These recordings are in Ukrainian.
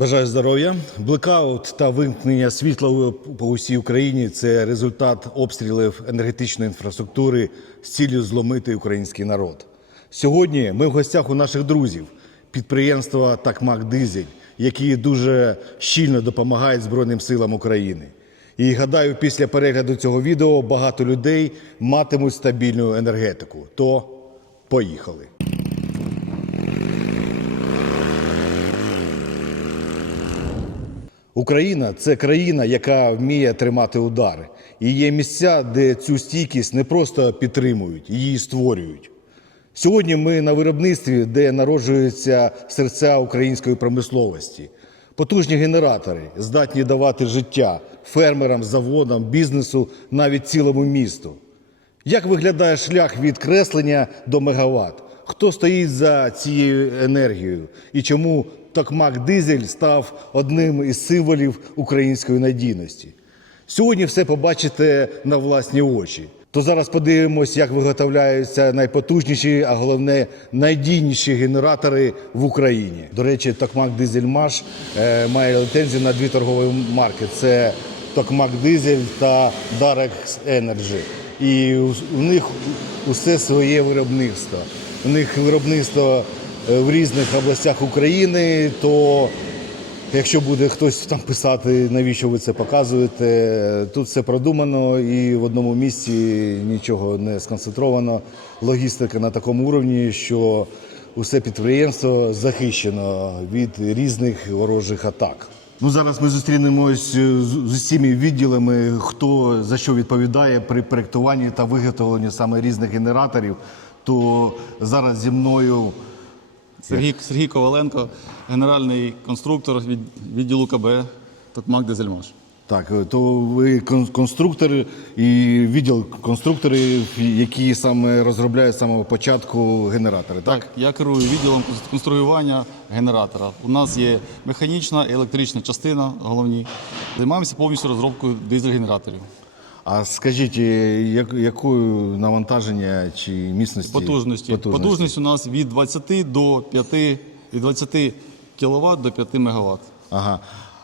Бажаю здоров'я. Блекаут та вимкнення світла по усій Україні це результат обстрілів енергетичної інфраструктури з ціллю зломити український народ. Сьогодні ми в гостях у наших друзів підприємства Такмак Дизель, які дуже щільно допомагають Збройним силам України. І гадаю, після перегляду цього відео багато людей матимуть стабільну енергетику. То поїхали. Україна це країна, яка вміє тримати удари. І є місця, де цю стійкість не просто підтримують, її створюють. Сьогодні ми на виробництві, де народжуються серця української промисловості. Потужні генератори здатні давати життя фермерам, заводам, бізнесу, навіть цілому місту. Як виглядає шлях від креслення до мегаватт? Хто стоїть за цією енергією? І чому Токмак Дизель став одним із символів української надійності? Сьогодні все побачите на власні очі. То зараз подивимось, як виготовляються найпотужніші, а головне найдійніші генератори в Україні. До речі, Токмак Дизель Маш е, має ліцензію на дві торгові марки: це Токмак Дизель та Darex Energy. І у- них усе своє виробництво. У них виробництво в різних областях України, то Якщо буде хтось там писати, навіщо ви це показуєте, тут все продумано і в одному місці нічого не сконцентровано. Логістика на такому уровні, що усе підприємство захищено від різних ворожих атак. Ну зараз ми зустрінемось з, з усіма відділами, хто за що відповідає при проєктуванні та виготовленні саме різних генераторів. То зараз зі мною Сергій, Сергій Коваленко, генеральний конструктор від відділу КБ Токмак Дизельмаш. Так, то ви кон- конструктор і відділ конструкторів, які саме розробляють з самого початку генератори. Так, Так, я керую відділом конструювання генератора. У нас є механічна і електрична частина головні. Займаємося повністю розробкою дизель-генераторів. А скажіть, е, як, якою навантаження чи міцності Потужності. Потужність у нас від 20 до 5, від 20 кВт до 5 МВт. Ага.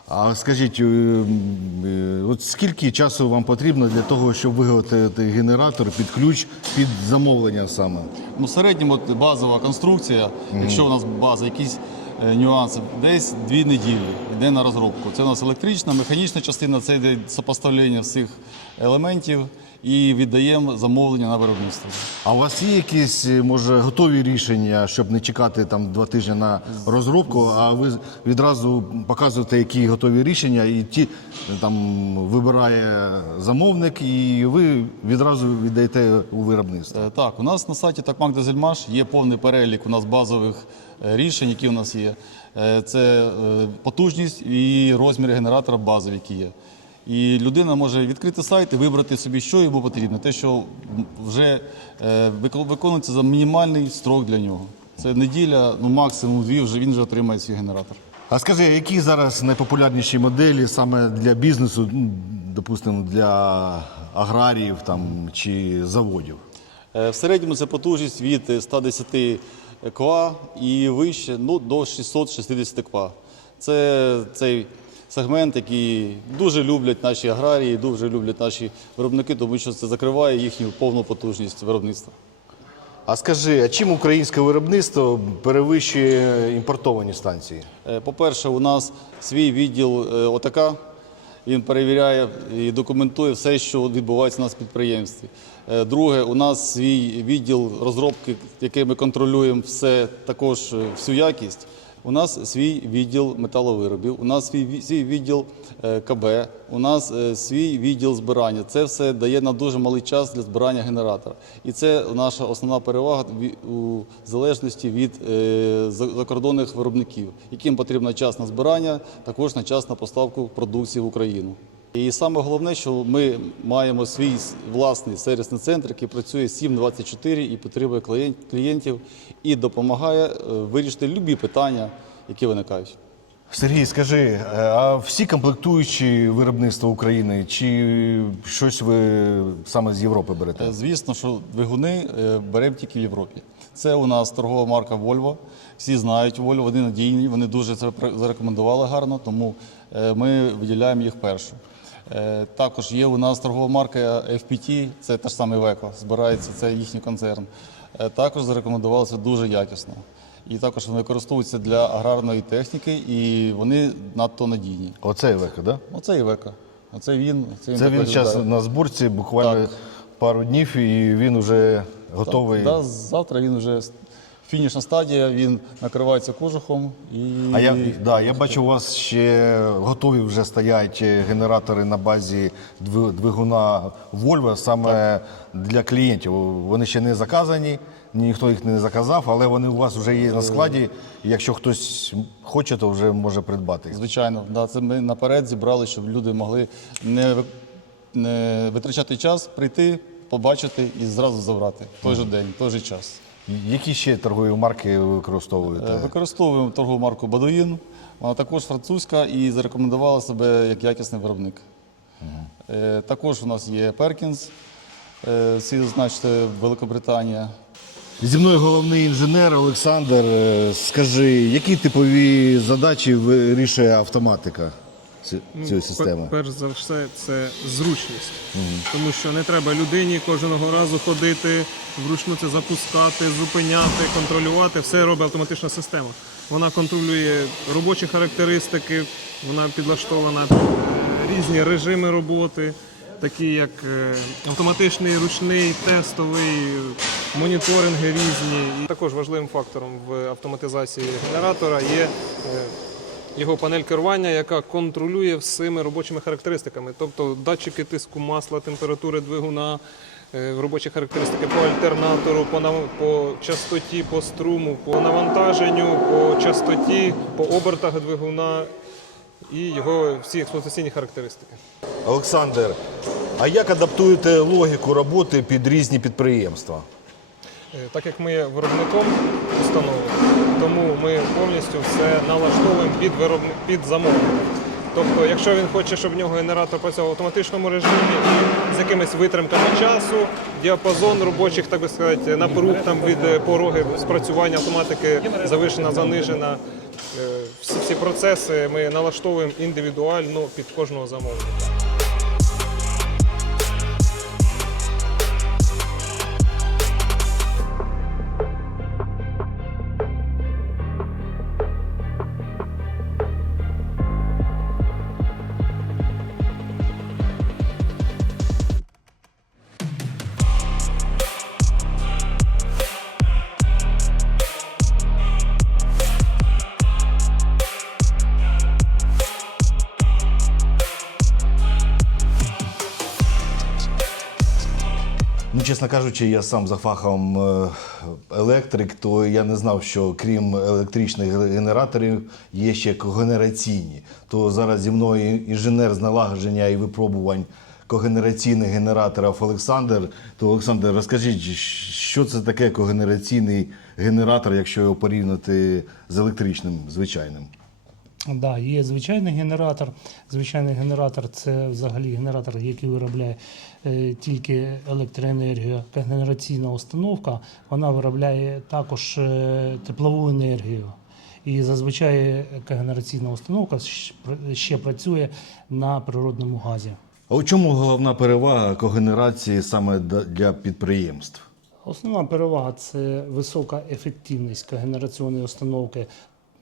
А скажіть, е, е, от скільки часу вам потрібно для того, щоб виготовити генератор під ключ, під замовлення саме? Ну, в середньому от базова конструкція, якщо у нас база, якісь е, нюанси, десь дві неділі йде на розробку. Це у нас електрична, механічна частина, це йде сопоставлення всіх елементів і віддаємо замовлення на виробництво. А у вас є якісь, е, може, готові рішення, щоб не чекати там два тижні на розробку, а ви відразу показуєте, які готові рішення, і ті е, там вибирає замовник, і ви відразу віддаєте у виробництво. Так, у нас на сайті Такмак Дизельмаш є повний перелік у нас базових рішень, які у нас є. Е, Це е, потужність і розміри генератора базові, які є. І людина може відкрити сайт і вибрати собі, що йому потрібно, те, що вже е, виконується за мінімальний строк для нього. Це неділя, ну максимум дві, вже він вже отримає свій генератор. А скажи, які зараз найпопулярніші моделі саме для бізнесу, ну, допустимо, для аграріїв там чи заводів? В середньому це потужність від е, 110 кВА і вище ну, до 660 кВА. Це цей сегмент, який дуже люблять наші аграрії, дуже люблять наші виробники, тому що це закриває їхню повну потужність виробництва. А скажи, а чим українське виробництво перевищує імпортовані станції? Е, По-перше, у нас свій відділ е, ОТК. Він перевіряє і документує все, що відбувається у нас в підприємстві. Е, Друге, у нас свій відділ розробки, який ми контролюємо все, також е, всю якість. У нас свій відділ металовиробів, у нас свій, свій відділ е, КБ, у нас е, свій відділ збирання. Це все дає нам дуже малий час для збирання генератора. І це наша основна перевага у залежності від е, закордонних виробників, яким потрібен час на збирання, також на час на поставку продукції в Україну. І саме головне, що ми маємо свій власний сервісний центр, який працює 7-24 і підтримує клієнтів і допомагає е, вирішити любі питання, які виникають. Сергій, скажи, е, а всі комплектуючі виробництва України, чи щось ви саме з Європи берете? Е, Звісно, що двигуни беремо тільки в Європі. Це у нас торгова марка Volvo. Всі знають Volvo, вони надійні, вони дуже це зарекомендували гарно, тому ми виділяємо їх першу. Е, Також є у нас торгова марка FPT, це теж саме Веко, збирається, це їхній концерн. Е, Також зарекомендувалися дуже якісно. І також вони використовуються для аграрної техніки і вони надто надійні. Оцей веко, да? Оце Івека. Оце він. Це він Це він зараз на зборці, буквально Так. пару днів, і він вже готовий. Да, завтра він вже фінішна стадія, він накривається кожухом і. А я, да, я бачу, у вас ще готові вже стоять генератори на базі дви- двигуна Volvo саме для клієнтів. Вони ще не заказані, ніхто їх не заказав, але вони у вас вже є на складі. Якщо хтось хоче, то вже може придбати їх. Звичайно, да, це ми наперед зібрали, щоб люди могли не, ви- не витрачати час, прийти, побачити і зразу забрати той же день, той же час. Які ще торгові марки ви використовуєте? Е, Використовуємо торгову марку Бадуїн. Вона також французька і зарекомендувала себе як якісний виробник. Е, Також у нас є Перкінс, всі значите Великобританія. Зі мною головний інженер Олександр. Е, Скажи, які типові задачі вирішує автоматика ці- цієї системи? Пер- Перш за все, це зручність. Тому що не треба людині кожного разу ходити, вручну це запускати, зупиняти, контролювати. Все робить автоматична система. Вона контролює робочі характеристики, вона підлаштована під різні режими роботи, такі як е, автоматичний, ручний, тестовий, моніторинги різні. І також важливим фактором в автоматизації генератора є е, його панель керування, яка контролює всіми робочими характеристиками, тобто датчики тиску масла, температури двигуна, е, робочі характеристики по альтернатору, по, по частоті, по струму, по навантаженню, по частоті, по обертах двигуна і його всі експлуатаційні характеристики. Олександр, а як адаптуєте логіку роботи під різні підприємства? Е, Так як ми є виробником установи, тому ми повністю все налаштовуємо під, вироб... під замовлення. Тобто, якщо він хоче, щоб в нього генератор працював в автоматичному режимі з якимись витримками часу, діапазон робочих, так би сказати, напруг там від е, пороги спрацювання автоматики завишена, занижена. Е, Всі ці процеси ми налаштовуємо індивідуально під кожного замовлення. Чесно кажучи, я сам за фахом е, електрик, то я не знав, що крім електричних генераторів є ще когенераційні. То зараз зі мною інженер з налагодження і випробувань когенераційних генераторів Олександр. То Олександр, розкажіть, що це таке когенераційний генератор, якщо його порівняти з електричним звичайним? Да, є звичайний генератор. Звичайний генератор це взагалі генератор, який виробляє е, тільки електроенергію. Генераційна установка вона виробляє також е, теплову енергію. І зазвичай генераційна установка ще працює на природному газі. А у чому головна перевага когенерації саме для підприємств? Основна перевага це висока ефективність когенераційної установки.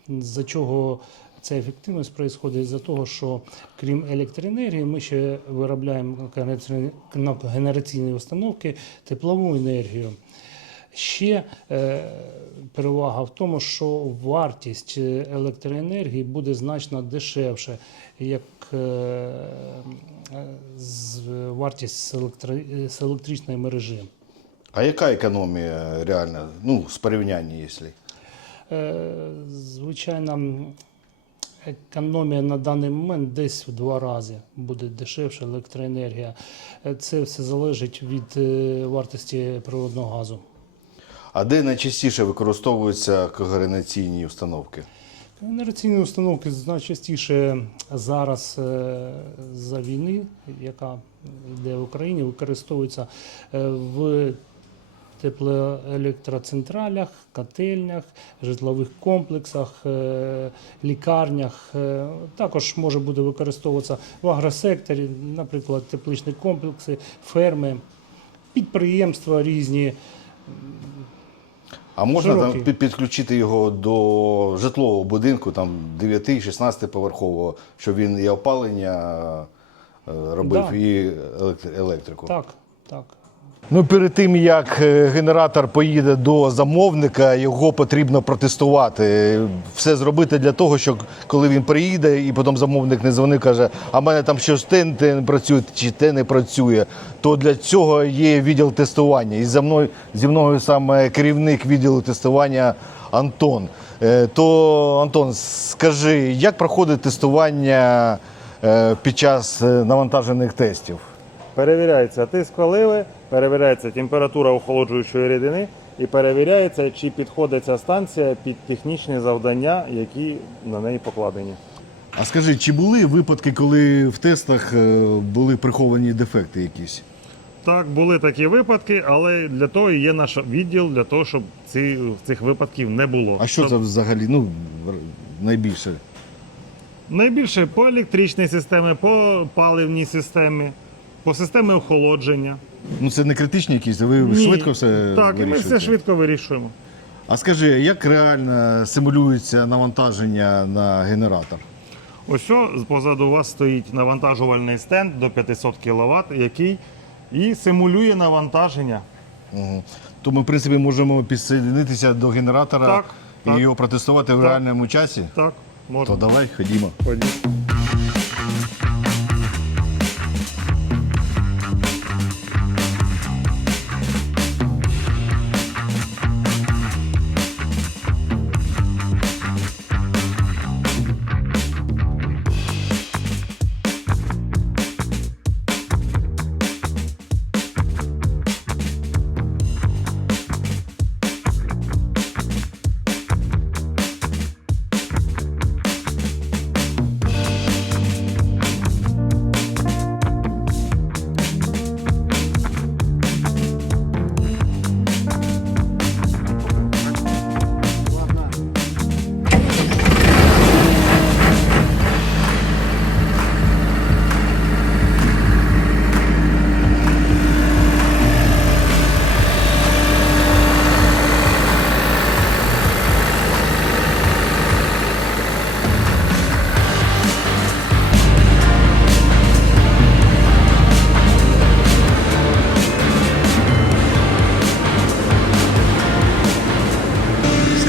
За чого ця ефективність відбувається? За того, що крім електроенергії, ми ще виробляємо на генераційній установці теплову енергію. Ще е, перевага в тому, що вартість електроенергії буде значно дешевше, як е, з вартість з, електричної мережі. А яка економія реальна? Ну, з порівняння, якщо? Е, Звичайно, економія на даний момент десь в два рази буде дешевша електроенергія. Е, Це все залежить від е, вартості природного газу. А де найчастіше використовуються когенераційні установки? Генераційні установки найчастіше зараз е, за війни, яка йде в Україні, використовуються в теплоелектроцентралях, котельнях, житлових комплексах, е, лікарнях. Е, Також може буде використовуватися в агросекторі, наприклад, тепличні комплекси, ферми, підприємства різні. А можна Широкий. під- підключити його до житлового будинку, там 9-16 поверхового, щоб він і опалення е, робив, Да. і електрику. Так, так. Ну, перед тим як е, генератор поїде до замовника, його потрібно протестувати. Все зробити для того, щоб коли він приїде, і потім замовник не дзвонив, каже, а в мене там щось те, не працює, чи те не працює. То для цього є відділ тестування. І за мною зі мною саме керівник відділу тестування Антон. Е, То Антон, скажи, як проходить тестування е, під час навантажених тестів? Перевіряється тиск оливи, перевіряється температура охолоджуючої рідини і перевіряється, чи підходить ця станція під технічні завдання, які на неї покладені. А скажи, чи були випадки, коли в тестах е, були приховані дефекти якісь? Так, були такі випадки, але для того є наш відділ, для того, щоб ці, цих випадків не було. А що Щоб це взагалі ну, найбільше? Найбільше по електричній системі, по паливній системі, по системі охолодження. Ну це не критичні якісь, ви Ні. швидко все Так, і ми вирішуєте? все швидко вирішуємо. А скажи, як реально симулюється навантаження на генератор? Ось о, позаду вас стоїть навантажувальний стенд до 500 кВт, який і симулює навантаження. То ми, в принципі, можемо підсоединитися до генератора Так, і так. його протестувати в реальному часі? Так, То давай, ходімо. Ходіть.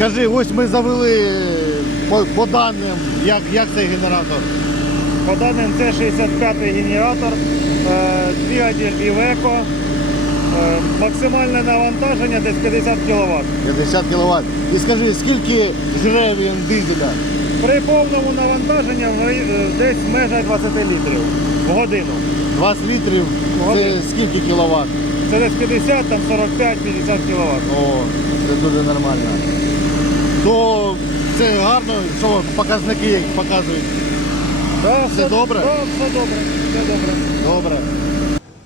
Скажи, ось ми завели по, по даним, як, як цей генератор. По даним це 65-й генератор, е, двигатель Iveco, е, максимальне навантаження десь 50 кВт. 50 кВт. І скажи, скільки жре він дизеля? При повному навантаженні е, десь в межах 20 літрів в годину. 20 літрів це скільки кіловат? Це десь 50, там 45-50 кВт. О, це дуже нормально. То це гарно, що показники показують. Да, Все добре? Да, все добре, все добре. Добре.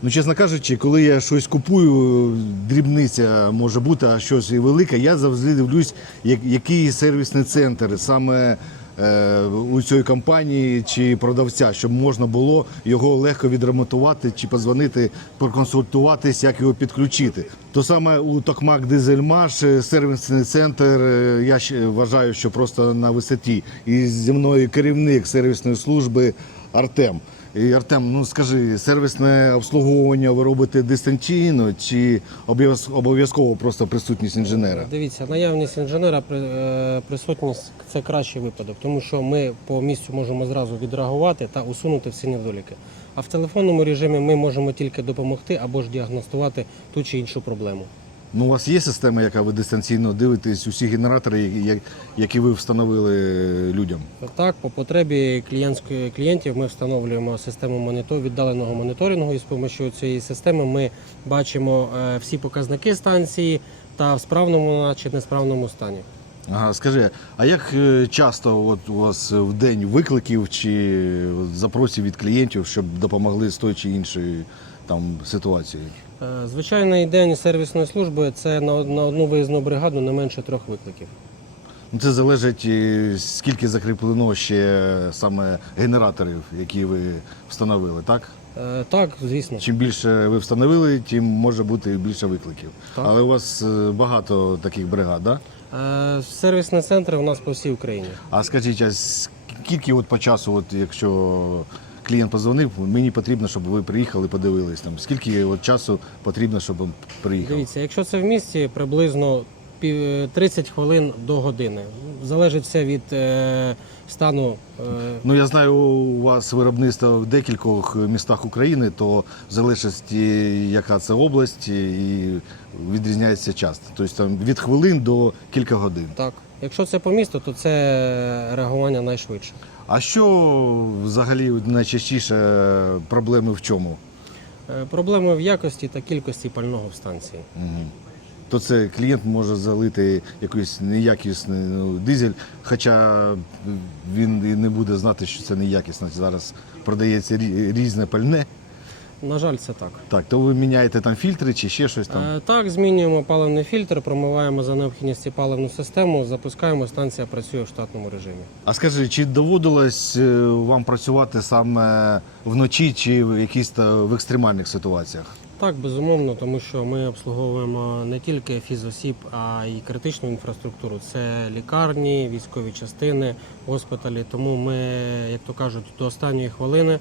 Ну, чесно кажучи, коли я щось купую, дрібниця може бути, а щось і велике, я завжди дивлюсь, як- який сервісний центр саме у цієї компанії чи продавця, щоб можна було його легко відремонтувати чи подзвонити, проконсультуватись, як його підключити. То саме у Токмак Дизельмаш е, сервісний центр, е, я вважаю, що просто на висоті. І зі мною керівник сервісної служби Артем. І Артем, ну скажи, сервісне обслуговування ви робите дистанційно чи обов'яз- обов'язково просто присутність інженера? Дивіться, наявність інженера е, присутність це кращий випадок, тому що ми по місцю можемо зразу відреагувати та усунути всі недоліки. А в телефонному режимі ми можемо тільки допомогти або ж діагностувати ту чи іншу проблему. Ну, у вас є система, яка ви дистанційно дивитесь, усі генератори, які- ви встановили людям? Так, по потребі клієнтів ми встановлюємо систему монітор, віддаленого моніторингу, і з допомогою цієї системи ми бачимо е, всі показники станції та в справному чи несправному стані. Ага, скажи, а як е, часто от у вас в день викликів чи запросів від клієнтів, щоб допомогли з тої чи іншої там ситуації? Е, Звичайний день сервісної служби це на, одну виїзну бригаду не менше трьох викликів. Ну, Це залежить, скільки закріплено ще саме генераторів, які ви встановили, так? Е, Так, звісно. Чим більше ви встановили, тим може бути більше викликів. Так. Але у вас е, багато таких бригад, так? Е, Сервісні центри у нас по всій Україні. А скажіть, а скільки от по часу, от якщо клієнт позвонив, мені потрібно, щоб ви приїхали, подивились там. Скільки от часу потрібно, щоб він приїхав? Дивіться, якщо це в місті, приблизно пів- 30 хвилин до години. Залежить все від е, стану. Е, Ну я знаю, у вас виробництво в декількох містах України, то в залежності, яка це область, і відрізняється час. Тобто там від хвилин до кілька годин. так. Якщо це по місту, то це реагування найшвидше. А що взагалі найчастіше проблеми в чому? Е, Проблеми в якості та кількості пального в станції. То це клієнт може залити якийсь неякісний ну, дизель, хоча він і не буде знати, що це неякісне. Зараз продається різне пальне. На жаль, це так. Так, то ви міняєте там фільтри чи ще щось там. Е, Так, змінюємо паливний фільтр, промиваємо за необхідності паливну систему, запускаємо, станція працює в штатному режимі. А скажи, чи доводилось е, вам працювати саме вночі чи в якісь в екстремальних ситуаціях? Так, безумовно, тому що ми обслуговуємо не тільки фізосіб, а й критичну інфраструктуру. Це лікарні, військові частини, госпіталі. Тому ми, як то кажуть, до останньої хвилини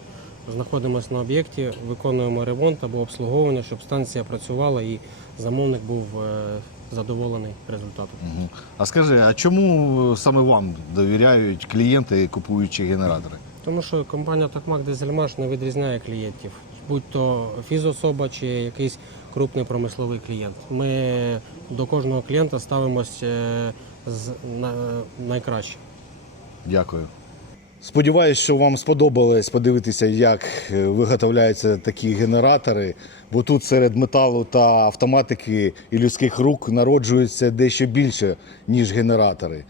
знаходимося на об'єкті, виконуємо ремонт або обслуговування, щоб станція працювала і замовник був е, задоволений результатом. Мгм. А скажи, а чому саме вам довіряють клієнти, купуючи генератори? Тому що компанія Токмак Дизельмаш не відрізняє клієнтів, будь то фізособа чи якийсь крупний промисловий клієнт. Ми до кожного клієнта ставимось е, з на, найкраще. Дякую. Сподіваюсь, що вам сподобалось подивитися, як е, виготовляються такі генератори, бо тут серед металу та автоматики і людських рук народжується дещо більше, ніж генератори.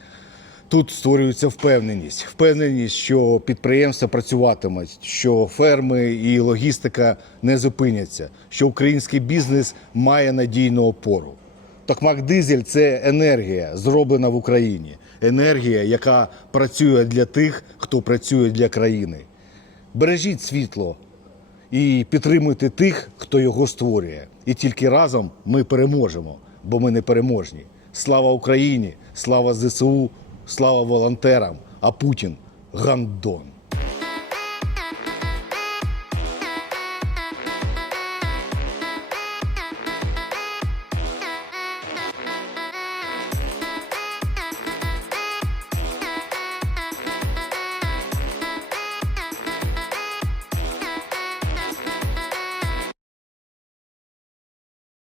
Тут створюється впевненість, впевненість, що підприємства працюватимуть, що ферми і логістика не зупиняться, що український бізнес має надійну опору. Токмак Дизель це енергія, зроблена в Україні. Енергія, яка працює для тих, хто працює для країни. Бережіть світло і підтримуйте тих, хто його створює. І тільки разом ми переможемо, бо ми не переможні. Слава Україні! Слава ЗСУ! Слава волонтерам! А Путін гандон!